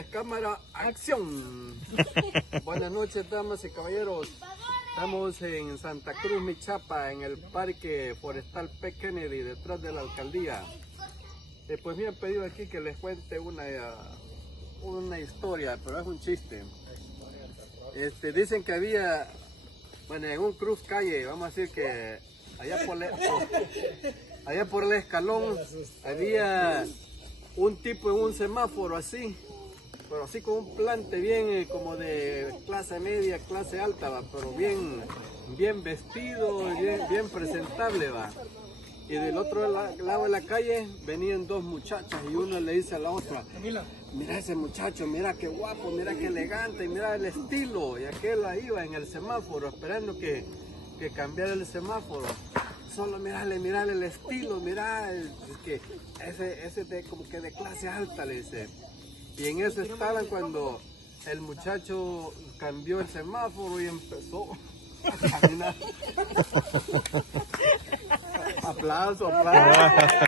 luces, cámara, acción. Buenas noches, damas y caballeros. Estamos en Santa Cruz, Michapa, en el Parque Forestal P. Kennedy, detrás de la alcaldía. Pues me han pedido aquí que les cuente una historia, pero es un chiste. Dicen que había, bueno, en un cruz calle, vamos a decir que allá por el escalón había un tipo en un semáforo así, pero así con un plante bien como de clase media, clase alta, va, pero bien vestido, bien presentable, va. Y del otro lado de la calle venían dos muchachas y una le dice a la otra: mira ese muchacho, mira qué guapo, mira qué elegante, mira el estilo. Y aquel ahí iba en el semáforo esperando que cambiara el semáforo. Solo mirale el estilo, mira, es que ese como que de clase alta, le dice. Y en eso estaban cuando el muchacho cambió el semáforo y empezó a caminar. Aplauso, aplauso.